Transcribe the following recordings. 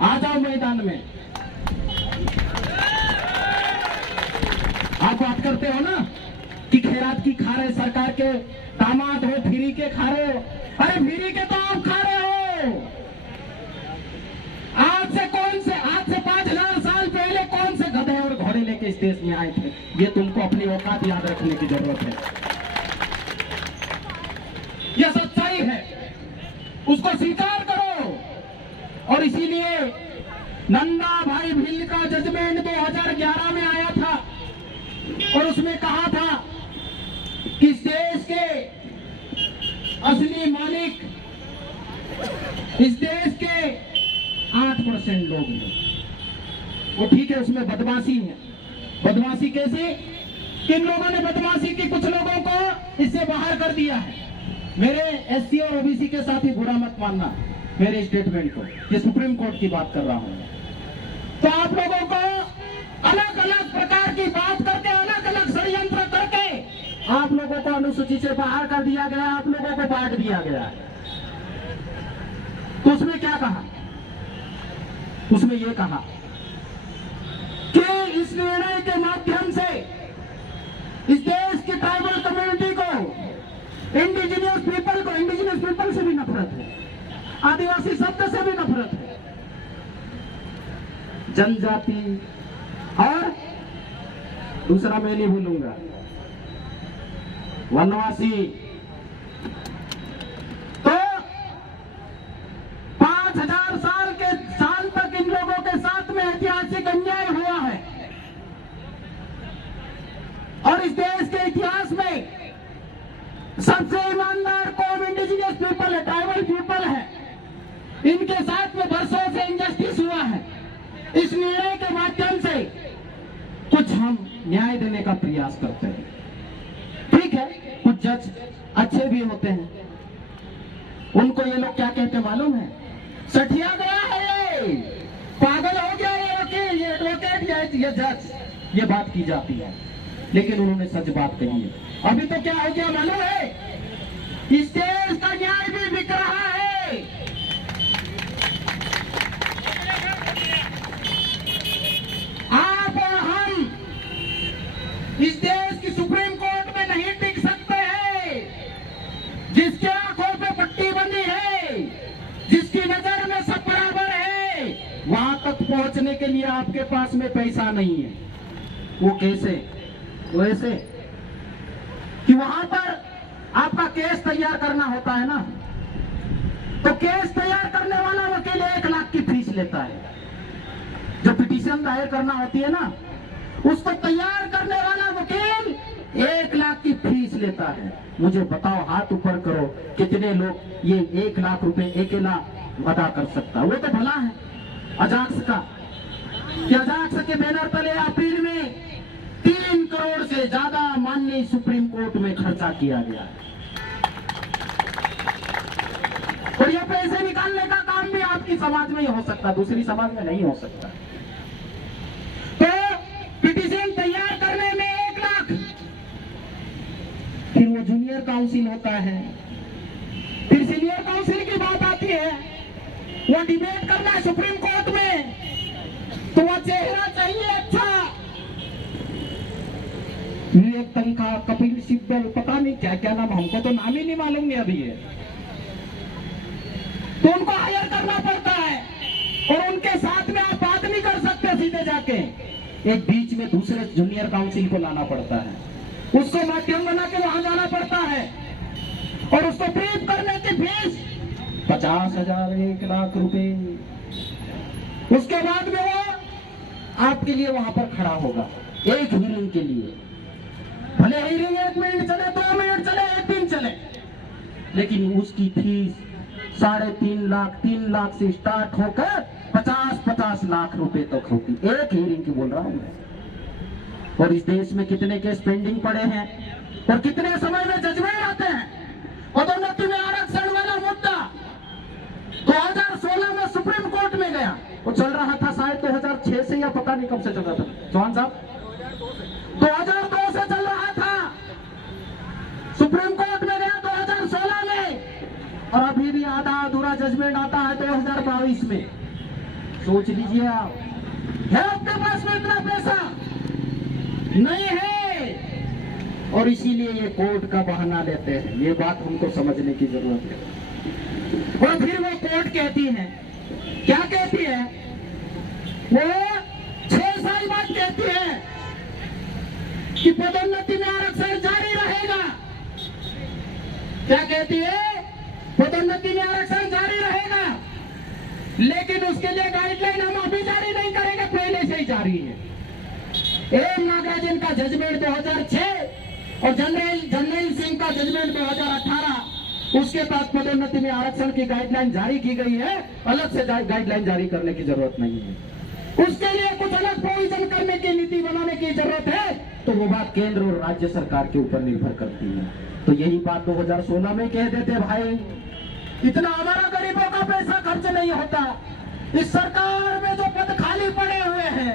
आ जाओ मैदान में। आप बात करते हो ना कि खैरात की खा रहे, सरकार के दामाद हो, फ्री के खा रहे हो। अरे फ्री के तो आप खा रहे हो। आज से 5,000 साल पहले कौन से गधे और घोड़े लेके इस देश में आए थे? ये तुमको अपनी औकात याद रखने की जरूरत है। यह सच्चाई है, उसको स्वीकार करो। और इसीलिए नंदा भाई भिल का जजमेंट 2011 में आया था और उसमें कहा था कि इस देश के असली मालिक इस देश के 8% लोग हैं। वो ठीक है, उसमें बदमाशी है। बदमाशी कैसे? किन लोगों ने बदमाशी की? कुछ लोगों को इससे बाहर कर दिया है। मेरे एससी और ओबीसी के साथ ही बुरा मत मानना मेरे स्टेटमेंट को, ये सुप्रीम कोर्ट की बात कर रहा हूं। तो आप लोगों को अलग अलग प्रकार की बात करके, अलग अलग षड्यंत्र करके आप लोगों को अनुसूची से बाहर कर दिया गया, आप लोगों को बांट दिया गया। तो उसमें क्या कहा? उसमें यह कहा कि इस निर्णय के माध्यम से इस देश की ट्राइबल कम्युनिटी को, इंडिजिनियस पीपल से भी नफरत है, आदिवासी शब्द से भी नफरत है, जनजाति और दूसरा मैं नहीं भूलूंगा, वनवासी। तो 5,000 साल तक इन लोगों के साथ में ऐतिहासिक अन्याय हुआ है और इस देश के इतिहास में सबसे ईमानदार कौम इंडिजिनियस पीपल है, ट्राइबल पीपल है। इनके साथ में बरसों से इंजस्टिस हुआ है। इस निर्णय के माध्यम से कुछ हम न्याय देने का प्रयास करते हैं। ठीक है, कुछ जज अच्छे भी होते हैं, उनको ये लोग क्या कहते मालूम है? सठिया गया है ये, पागल हो गया ये वकील, ये एडवोकेट, ये जज, ये बात की जाती है। लेकिन उन्होंने सच बात कही है। अभी तो क्या हो गया मालूम है? इस देश का न्याय भी बिक रहा है। आप और हम इस देश की सुप्रीम कोर्ट में नहीं टिक सकते हैं। जिसके आंखों पे पट्टी बंधी है, जिसकी नजर में सब बराबर है, वहां तक पहुंचने के लिए आपके पास में पैसा नहीं है। वो कैसे? वो ऐसे कि वहां पर आपका केस तैयार करना होता है ना, तो केस तैयार करने वाला वकील 1 लाख की फीस लेता है। जो पिटीशन दायर करना होती है ना, उसको तैयार करने वाला वकील 1 लाख की फीस लेता है। मुझे बताओ, हाथ ऊपर करो, कितने लोग ये 1 लाख रुपए अकेला अदा कर सकता? वो तो भला है अजाक्स का, कि अजाक्स के बैनर तले अपील में 3 करोड़ से ज्यादा माननीय सुप्रीम कोर्ट में खर्चा किया गया है। और ये पैसे निकालने का काम भी आपकी समाज में ही हो सकता, दूसरी समाज में नहीं हो सकता। तो पिटीशन तैयार करने में 1 लाख, फिर वो जूनियर काउंसिल होता है, फिर सीनियर काउंसिल की बात आती है, वो डिबेट करना है सुप्रीम कोर्ट में, तो वो चेहरा चाहिए अच्छा, विवेक तनखा, कपिल सिब्बल, पता नहीं क्या क्या नाम, हमको तो नाम ही नहीं मालूम है अभी ये। तो उनको हायर करना पड़ता है और उनके साथ में आप बात नहीं कर सकते सीधे जाके, एक बीच में दूसरे जूनियर काउंसिल को लाना पड़ता है, उसको माध्यम बना के वहां जाना पड़ता है और उसको ब्रीफ करने की फीस 50,000, 1 लाख रुपए। उसके बाद में वो आपके लिए वहां पर खड़ा होगा एक हियरिंग के लिए। भले हियरिंग 1 मिनट चले, 2 मिनट चले, 1 दिन चले, लेकिन उसकी फीस 3.5 लाख, 3 लाख से स्टार्ट होकर 50-50 लाख रुपए तक होती, एक हियरिंग की बोल रहा हूं मैं। और इस देश में कितने केस पेंडिंग पड़े हैं और कितने समय में जजमेंट आते हैं। पदोन्नति में आरक्षण वाला मुद्दा 2016 में सुप्रीम कोर्ट में गया, वो चल रहा था शायद 2006 से, या पता नहीं कब से चल रहा था चौहान साहब, 2002 से चल रहा था, सुप्रीम कोर्ट में गया 2016 में, और अभी भी आधा अधूरा जजमेंट आता है 2022 में। सोच लीजिए आप, है आपके पास में इतना पैसा? नहीं है, और इसीलिए ये कोर्ट का बहाना लेते हैं। ये बात हमको समझने की जरूरत है। और फिर वो कोर्ट कहती है, क्या कहती है? वो 6 साल बाद कहती है कि पदोन्नति में आरक्षण जारी रहेगा। क्या कहती है? पदोन्नति में आरक्षण जारी रहेगा, लेकिन उसके लिए गाइडलाइन हम अभी जारी नहीं करेंगे, पहले से ही जारी है। एम नागराजन का जजमेंट 2006 और जनरल सिंह का जजमेंट 2018, उसके बाद पदोन्नति में आरक्षण की गाइडलाइन जारी की गई है। अलग से गाइडलाइन जारी करने की जरूरत नहीं है। उसके लिए कुछ अलग प्रोविजन करने की नीति बनाने की जरूरत है, तो वो बात केंद्र और राज्य सरकार के ऊपर निर्भर करती है। तो यही बात 2016 में कह देते, भाई इतना हमारा गरीबों का पैसा खर्च नहीं होता। इस सरकार में जो पद खाली पड़े हुए हैं,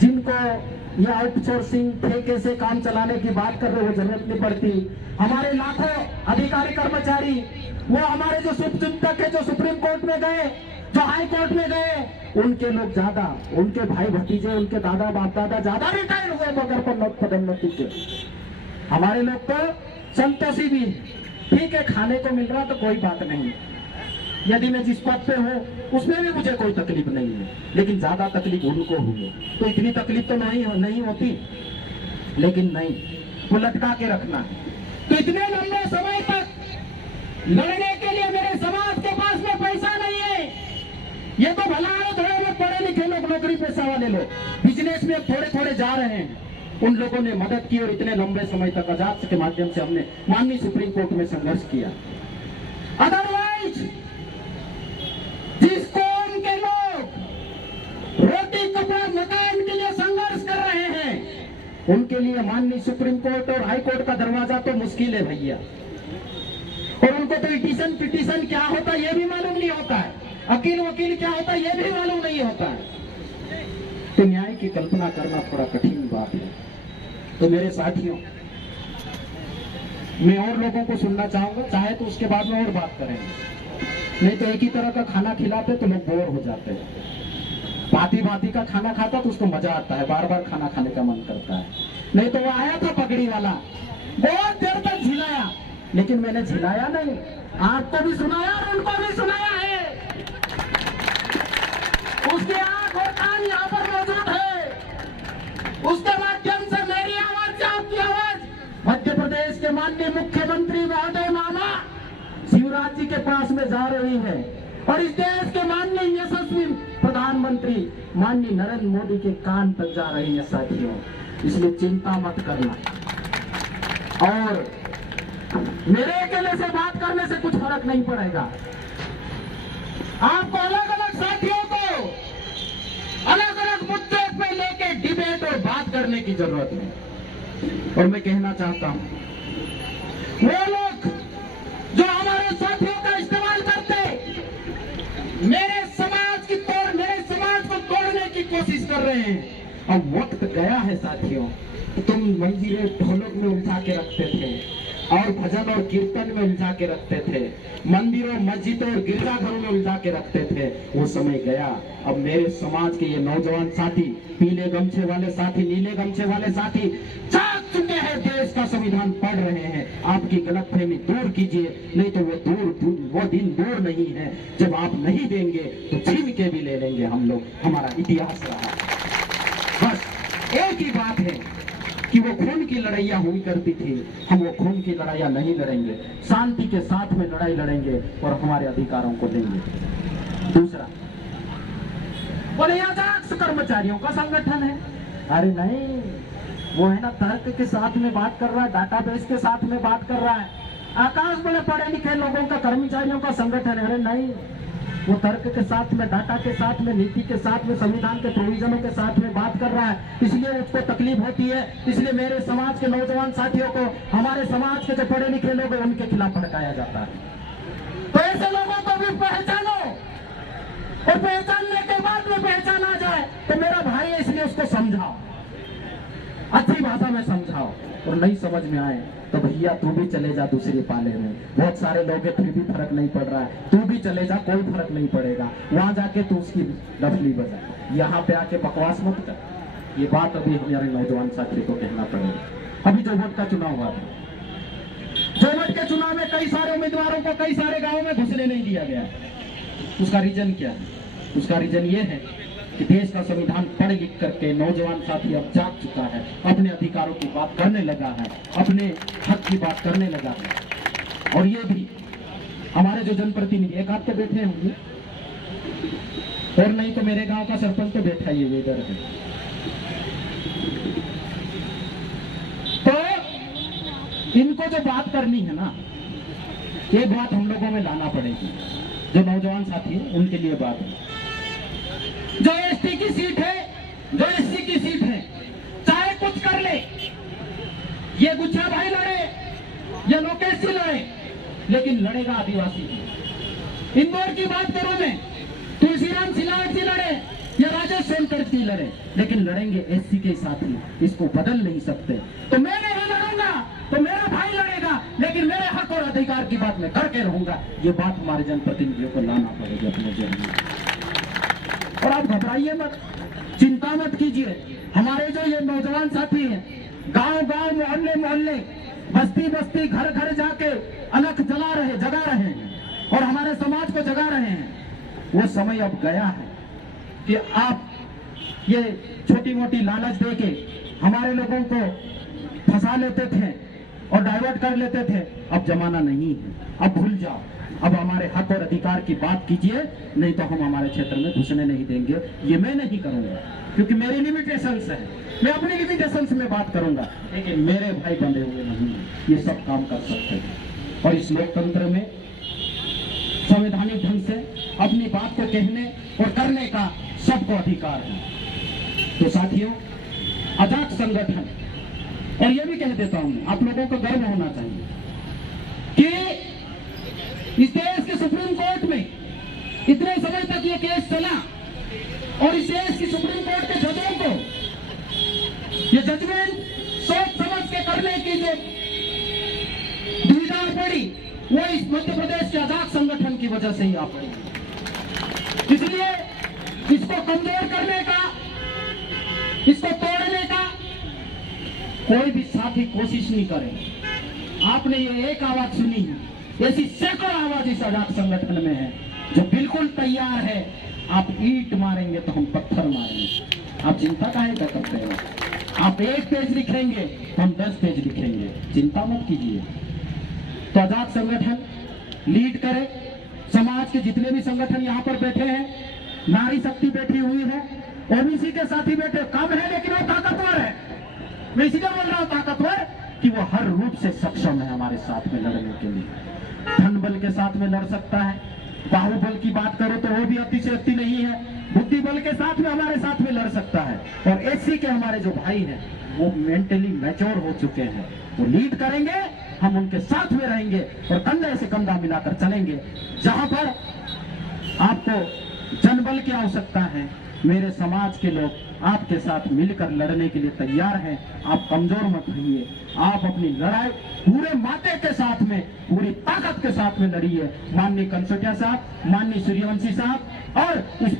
जिनको ये आउटसोर्सिंग ठेके से काम चलाने की बात कर रहे हो, जरूरत नहीं पड़ती। हमारे लाखों अधिकारी कर्मचारी, वो हमारे जो शुभचिंतक है, जो सुप्रीम कोर्ट में गए, जो हाई कोर्ट में गए, उनके लोग ज्यादा, उनके भाई भतीजे, उनके दादा बाप दादा ज्यादा रिटायर हुए बगैर पदोन्नति के। हमारे लोग तो संतोषी भी, ठीक है खाने को मिल रहा तो कोई बात नहीं, यदि मैं जिस पद पे हूँ उसमें भी मुझे कोई तकलीफ नहीं है, लेकिन ज्यादा तकलीफ उनको हुई है। तो इतनी तकलीफ तो नहीं होती, लेकिन नहीं, वो लटका के रखना। तो इतने लंबे समय तक लड़ने के लिए मेरे समाज के पास में पैसा नहीं है। ये तो भला है थोड़े बहुत पढ़े लिखे लोग, नौकरी पेशा वाले लोग, बिजनेस में थोड़े थोड़े जा रहे हैं, उन लोगों ने मदद की और इतने लंबे समय तक आजाद के माध्यम से हमने माननीय सुप्रीम कोर्ट में संघर्ष किया। अदरवाइज जिस कौम के लोग रोटी कपड़ा मकान के लिए संघर्ष कर रहे हैं, उनके लिए माननीय सुप्रीम कोर्ट और हाई कोर्ट का दरवाजा तो मुश्किल है भैया। और उनको तो पिटीशन क्या होता है ये भी मालूम नहीं होता है, अकील वकील क्या होता है ये भी मालूम नहीं होता है। तो न्याय की कल्पना करना थोड़ा कठिन बात है। तो मेरे साथियों, मैं और लोगों को सुनना चाहूंगा, चाहे तो उसके बाद में और बात करेंगे, नहीं तो एक ही तरह का खाना खिलाते तो लोग बोर हो जाते हैं। भांति का खाना खाता तो उसको मजा आता है, बार बार खाना खाने का मन करता है। नहीं तो वो आया था पगड़ी वाला, बहुत देर तक झिलाया, लेकिन मैंने झिलाया नहीं, आपको भी सुनाया और उनको भी सुनाया है। उसके आंख और कान यहाँ पर मौजूद है, उसके माध्यम से मेरी आवाज से आपकी आवाज मध्य प्रदेश के माननीय मुख्यमंत्री महोदय मामा शिवराज जी के पास में जा रही है, और इस देश के माननीय यशस्वी प्रधानमंत्री माननीय नरेंद्र मोदी के कान तक जा रही है साथियों। इसलिए चिंता मत करना, और मेरे अकेले से बात करने से कुछ फर्क नहीं पड़ेगा। आपको अलग अलग साथियों को अलग अलग मुद्दों पे लेके डिबेट और बात करने की जरूरत है। और मैं कहना चाहता हूं, वो लोग जो हमारे साथियों का इस्तेमाल करते, मेरे समाज को तोड़ने की कोशिश कर रहे हैं। अब वक्त गया है साथियों, तो तुम मंजीरे ढोलक में उलझा के रखते थे और भजन और कीर्तन में उलझा के रखते थे, मंदिरों मस्जिदों और गिरजाघरों में उलझा के रखते थे, वो समय गया। अब मेरे समाज के ये नौजवान साथी, पीले गमछे वाले साथी, नीले गमछे वाले साथी जाग चुके हैं, देश का संविधान पढ़ रहे हैं। आपकी गलतफहमी दूर कीजिए, नहीं तो वो दिन दूर नहीं है जब आप नहीं देंगे तो छीन के भी ले लेंगे हम लोग। हमारा इतिहास रहा। बस एक ही बात है कि वो खून की लड़ाइयाँ हुई करती थी, हम वो खून की लड़ाइयाँ नहीं लड़ेंगे, शांति के साथ में लड़ाई लड़ेंगे और हमारे अधिकारों को देंगे। दूसरा, बोले आजाद कर्मचारियों का संगठन है। अरे नहीं, वो है ना तर्क के साथ में बात कर रहा है, डाटाबेस के साथ में बात कर रहा है। आकाश बड़े पढ़े लिखे लोगों का, कर्मचारियों का संगठन है। अरे नहीं, वो तर्क के साथ में, डाटा के साथ में, नीति के साथ में, संविधान के प्रोविजनों के साथ में बात कर रहा है, इसलिए उसको तकलीफ होती है। इसलिए मेरे समाज के नौजवान साथियों को, हमारे समाज के जो पढ़े लिखे लोग हैं, उनके खिलाफ भड़काया जाता है। तो ऐसे लोगों को भी पहचानो, और पहचानने के बाद में पहचाना जाए तो मेरा भाई है, इसलिए उसको समझाओ, अच्छी भाषा में समझाओ। और नहीं समझ में आए तो भैया तू भी चले जा दूसरे पाले में, बहुत सारे लोग हैं फिर भी फर्क नहीं पड़ रहा है, तू भी चले जा, कोई फर्क नहीं पड़ेगा, वहां जाके तू उसकी डफली बजा, यहाँ पे आके बकवास मत कर। ये बात अभी हमारे नौजवान साथी को कहना पड़ेगा। अभी जोवट का चुनाव हुआ था, जोवट के चुनाव में कई सारे उम्मीदवारों को कई सारे गाँव में घुसने नहीं दिया गया। उसका रीजन क्या है? उसका रीजन ये है कि देश का संविधान पढ़ लिख करके नौजवान साथी अब जाग चुका है, अपने अधिकारों की बात करने लगा है, अपने हक की बात करने लगा है। और ये भी हमारे जो जनप्रतिनिधि एक हाथ पे बैठे होंगे, और नहीं तो मेरे गांव का सरपंच तो बैठा ही इधर है। तो इनको जो बात करनी है ना, ये बात हम लोगों में लाना पड़ेगी। जो नौजवान साथी है उनके लिए बात है। जो एसटी की सीट है, जो एससी की सीट है, चाहे कुछ कर ले, ये गुच्छा भाई लड़े, ये लोकेश जी लड़े, लेकिन लड़ेगा आदिवासी। इंदौर की बात करूं मैं, तुलसीराम सिलावट जी लड़े या राजेश सोनकर जी लड़े, लेकिन लड़ेंगे एससी के साथ ही, इसको बदल नहीं सकते। तो मैं नहीं लड़ूंगा तो मेरा भाई लड़ेगा, लेकिन मेरे हक और अधिकार की बात मैं करके रहूंगा। ये बात हमारे जनप्रतिनिधियों को लाना पड़ेगा अपने जहन में। और आप घबराइए मत, चिंता मत कीजिए। हमारे जो ये नौजवान साथी हैं, गांव गांव मोहल्ले मोहल्ले बस्ती बस्ती घर घर जाके अलख जगा रहे हैं और हमारे समाज को जगा रहे हैं। वो समय अब गया है कि आप ये छोटी मोटी लालच देके हमारे लोगों को फंसा लेते थे और डाइवर्ट कर लेते थे। अब जमाना नहीं है, अब भूल जाओ। अब हमारे हक और अधिकार की बात कीजिए, नहीं तो हम हमारे क्षेत्र में घुसने नहीं देंगे। ये मैं नहीं करूंगा क्योंकि मेरी लिमिटेशंस है, मैं अपनी लिमिटेशंस में बात करूंगा, लेकिन मेरे भाई बंधे हुए नहीं हैं, ये सब काम कर सकते हैं। और इस लोकतंत्र में संवैधानिक ढंग से अपनी बात को कहने और करने का सबको अधिकार है। तो साथियों, आजाद संगठन, और ये भी कह देता हूं, आप लोगों को गर्व होना चाहिए कि इस देश के सुप्रीम कोर्ट में इतने समय तक ये केस चला और इस देश की सुप्रीम कोर्ट के जजों को ये जजमेंट सोच समझ के करने की जो दुविधा पड़ी, वो इस मध्य प्रदेश के आजाद संगठन की वजह से ही आ पड़ी। इसलिए इसको कमजोर करने का, इसको तोड़ने का कोई भी साथी कोशिश नहीं करे। आपने ये एक आवाज सुनी है, ऐसी सैकड़ों आवाज इस आजाद संगठन में है जो बिल्कुल तैयार है। आप ईंट मारेंगे तो हम पत्थर मारेंगे। आप चिंता काहे का करते हो? आप एक पेज लिखेंगे तो हम 10 पेज लिखेंगे, चिंता मत कीजिए। तो आजाद संगठन लीड करे। समाज के जितने भी संगठन यहाँ पर बैठे हैं, नारी शक्ति बैठी हुई है, ओबीसी के साथी बैठे, कम है लेकिन वो ताकतवर है। मैं इसीलिए बोल रहा हूँ ताकतवर कि वो हर रूप से सक्षम है हमारे साथ में लड़ने के लिए। धन बल के साथ में लड़ सकता है, बाहुबल की बात करो तो वो भी अतिशयोक्ति नहीं है, बुद्धि बल के साथ में हमारे साथ में लड़ सकता है। और एससी के हमारे जो भाई हैं वो मेंटली मैच्योर हो चुके हैं, वो लीड करेंगे, हम उनके साथ में रहेंगे और कंधे से कंधा मिलाकर चलेंगे। जहां पर आपको जनबल की आवश्यकता है, मेरे समाज के लोग आपके साथ मिलकर लड़ने के लिए तैयार हैं। आप कमजोर मत होइए, आप अपनी लड़ाई पूरे माते के साथ में, पूरी ताकत के साथ में लड़िए। माननीय कंसोटिया साहब, माननीय सूर्यवंशी साहब और इस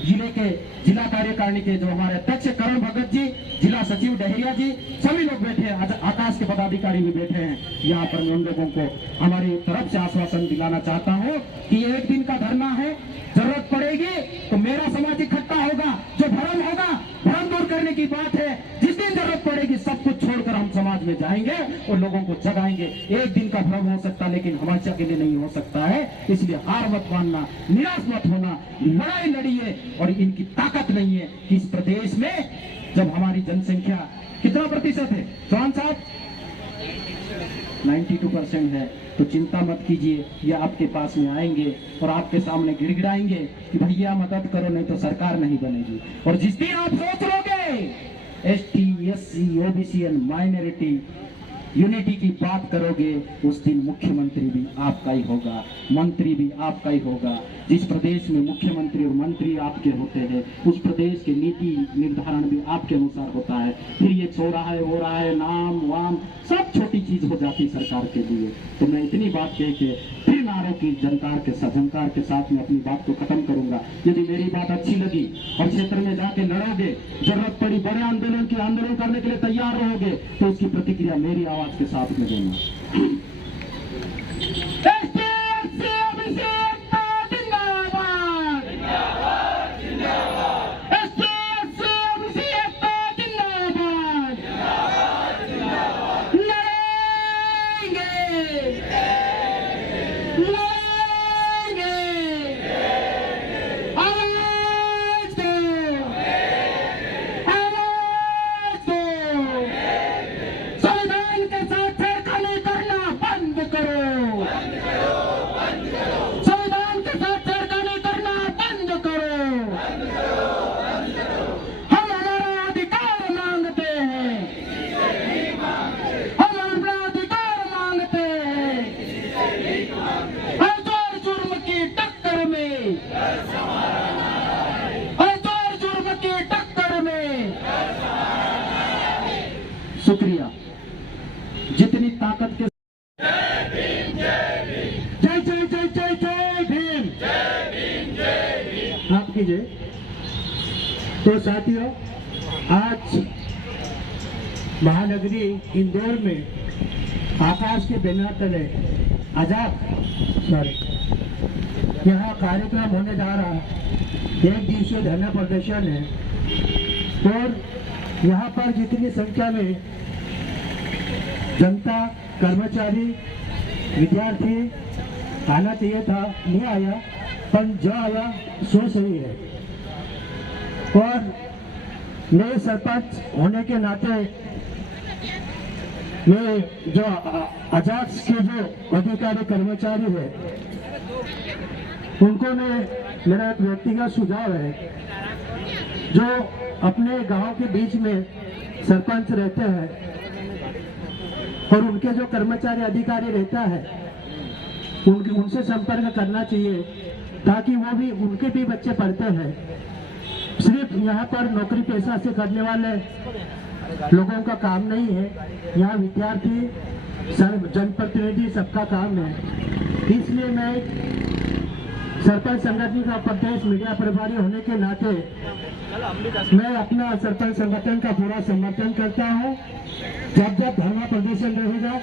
जिले के जिला कार्यकारिणी के जो हमारे अध्यक्ष करण भगत जी, जिला सचिव डहरिया जी, सभी लोग बैठे हैं, आकाश के पदाधिकारी भी बैठे हैं। यहाँ पर मैं उन लोगों को हमारी तरफ से आश्वासन दिलाना चाहता हूँ कि ये एक दिन का धरना है, जरूरत पड़ेगी तो मेरा समाज इकट्ठा होगा। जो भ्रम होगा, भ्रम दूर करने की बात है। जिस दिन जरूरत पड़ेगी सब कुछ छोड़कर हम समाज में जाएंगे और लोगों को जगाएंगे। एक दिन का भ्रम हो सकता है लेकिन हमेशा के लिए नहीं हो सकता है। इसलिए हार मत मानना, निराश मत होना, लड़ाई लड़िए। और इनकी ताकत नहीं है कि इस प्रदेश में जब हमारी जनसंख्या कितना प्रतिशत है चौहान साहब? 92% है। तो चिंता मत कीजिए, ये आपके पास में आएंगे और आपके सामने गिड़गिड़ाएंगे कि भैया मदद करो, नहीं तो सरकार नहीं बनेगी। और जिस दिन आप सोच लोगे ST, SC, OBC and minority unity की बात करोगे उस दिन मुख्यमंत्री भी आपका ही होगा, मंत्री भी आपका ही होगा। जिस प्रदेश में मुख्यमंत्री और मंत्री आपके होते हैं उस प्रदेश के नीति निर्धारण भी आपके अनुसार होता है। फिर ये हो रहा है नाम वाम सब छोटी चीज हो जाती सरकार के लिए। तो मैं इतनी बात कह के फिर नारों की जनता के साथ में अपनी बात को खत्म करूंगा। यदि मेरी बात अच्छी लगी और क्षेत्र में जाके लड़ोगे, जरूरत पड़ी बड़े आंदोलन करने के लिए तैयार रहोगे तो उसकी प्रतिक्रिया मेरी आवाज के साथ में देना। शुक्रिया। जितनी ताकत के जय जय जय जय जय भीम आपकी जय। तो साथियों, आज महानगरी इंदौर में आकाश के बैनर तले यहाँ कार्यक्रम होने जा रहा है। 1 दिवसीय धरना प्रदर्शन है और यहाँ पर जितनी संख्या में जनता, कर्मचारी, विद्यार्थी आना चाहिए था नहीं आया, पर जो आया सो सही है। और नए सरपंच होने के नाते मैं जो अजाक्स के जो अधिकारी कर्मचारी है उनको मेरा एक व्यक्तिगत सुझाव है, जो अपने गांव के बीच में सरपंच रहते हैं और उनके जो कर्मचारी अधिकारी रहता है उनसे संपर्क करना चाहिए, ताकि वो भी उनके भी बच्चे पढ़ते हैं। सिर्फ यहाँ पर नौकरी पेशा से करने वाले लोगों का काम नहीं है, यहाँ विद्यार्थी, जनप्रतिनिधि सबका काम है। इसलिए मैं सरपंच संगठन का प्रदेश मीडिया प्रभारी होने के नाते मैं अपना सरपंच संगठन का पूरा समर्थन करता हूँ। जब धरना प्रदर्शन रहेगा